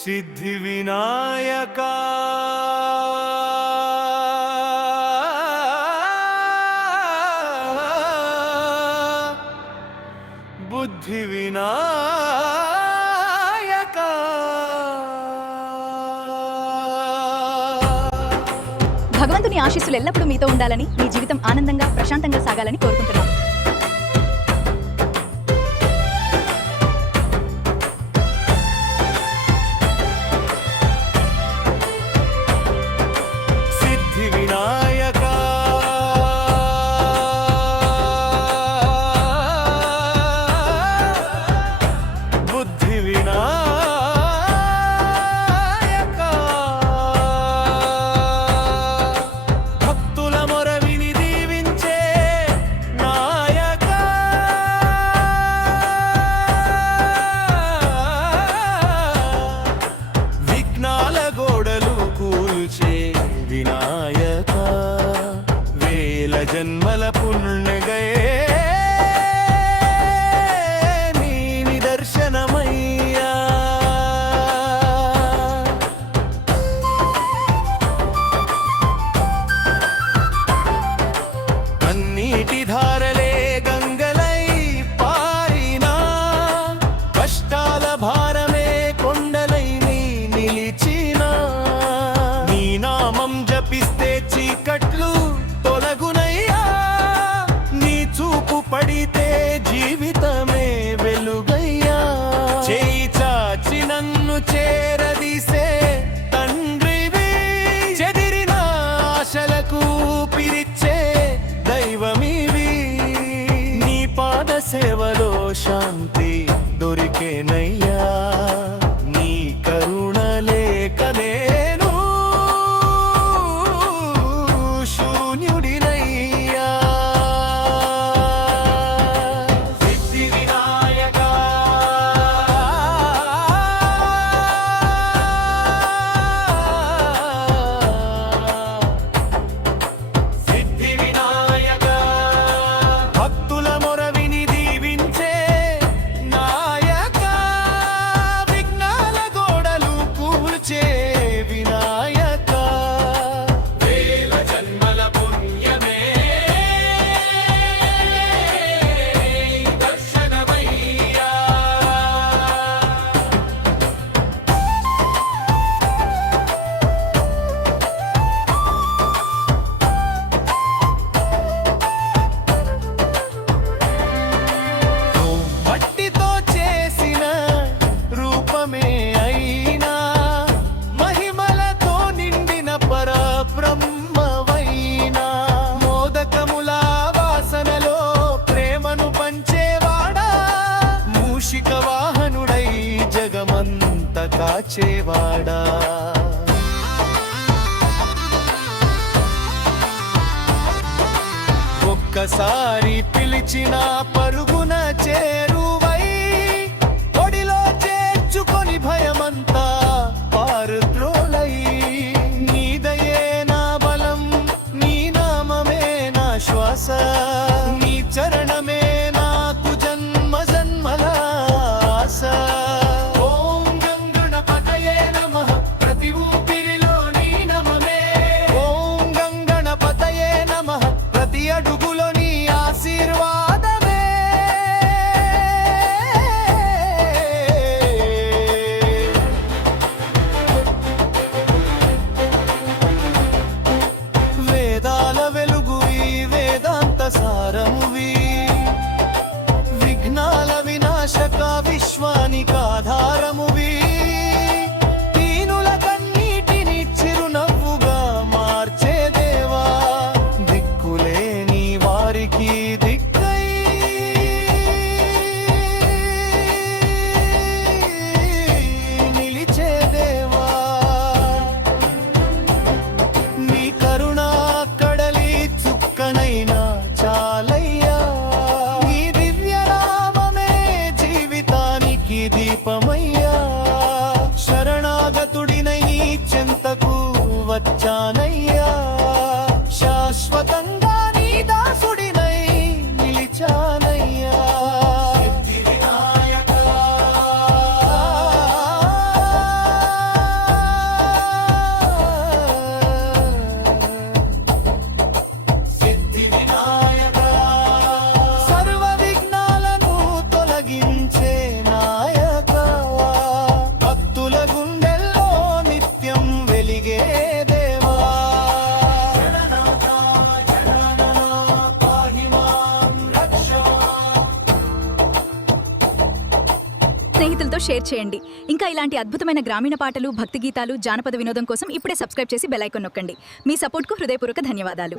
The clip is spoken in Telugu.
సిద్ధి వినాయకా బుద్ధి వినాయకా భగవంతుని ఆశీస్సులు ఎల్లప్పుడూ మీతో ఉండాలని, మీ జీవితం ఆనందంగా ప్రశాంతంగా సాగాలని కోరుకుంటున్నాం. జన్మల పుణ్యగయే నీ నిదర్శనమయ్యా. కన్నీటి ధారలే గంగలై పారినా, కష్టాల భారమే కొండలై నీ నిలిచినా, నీ నామం జపిస్తే చీకట్లు తొలగునయ్యా, నీ చూపు పడితే జీవితమే వెలుగయ్యా. చేయి చాచి నన్ను చేరదీసే తండ్రివి, చెదిరిన ఆశలకు పిరిచ్చే దైవమివి. నీ పాద సేవలో శాంతి దొరికేనయ్యా, నీ కరుణ లేకనే వాహనుడై జగమంత కాచేవాడా. ఒక్కసారి పిలిచిన పరుగున చేరువై, ఒడిలో చేర్చుకొని భయమంతా పారుద్రోలై, నీదయే నా బలం, నీ నామమే నా శ్వాస, నీ చరణమే నాకు జన్మ జన్మల ఆశ. ఓం గంగణపతయే నమః, ప్రతి ఊపిరిలో నీ నమమే. ఓం గంగణపతయే నమః, ప్రతి అడుగులో నీ ఆశీర్వాదమే. వేదాల వెలుగు ఈ వేదాంత సారమువి, విఘ్నాల వినాశక విశ్వానికి ఆధారమువి, దీనుల కన్నీటిని చిరునవ్వుగా మార్చే దేవా, దిక్కులేని వారికి దిక్కై నిలిచే దేవా. నీ కరుణా కడలి చుక్కనైనా చాలయ్యా, నీ దివ్యనామమే జీవితానికి దీపమయ్యా. శరణాగతుడినై నీ చెంతకు వచ్చానయ్యా, శాశ్వతంగా నీ దాసుడినై నిలిచానయ్యా. సిద్ధి వినాయకా కలిగే దేవా పాహి మాం రక్ష. స్నేహితులతో షేర్ చేయండి. ఇంకా ఇలాంటి అద్భుతమైన గ్రామీణ పాటలు, భక్తి గీతాలు, జానపద వినోదం కోసం ఇప్పుడే సబ్స్క్రైబ్ చేసి బెల్ ఐకాన్ నొక్కండి. మీ సపోర్ట్కు హృదయపూర్వక ధన్యవాదాలు.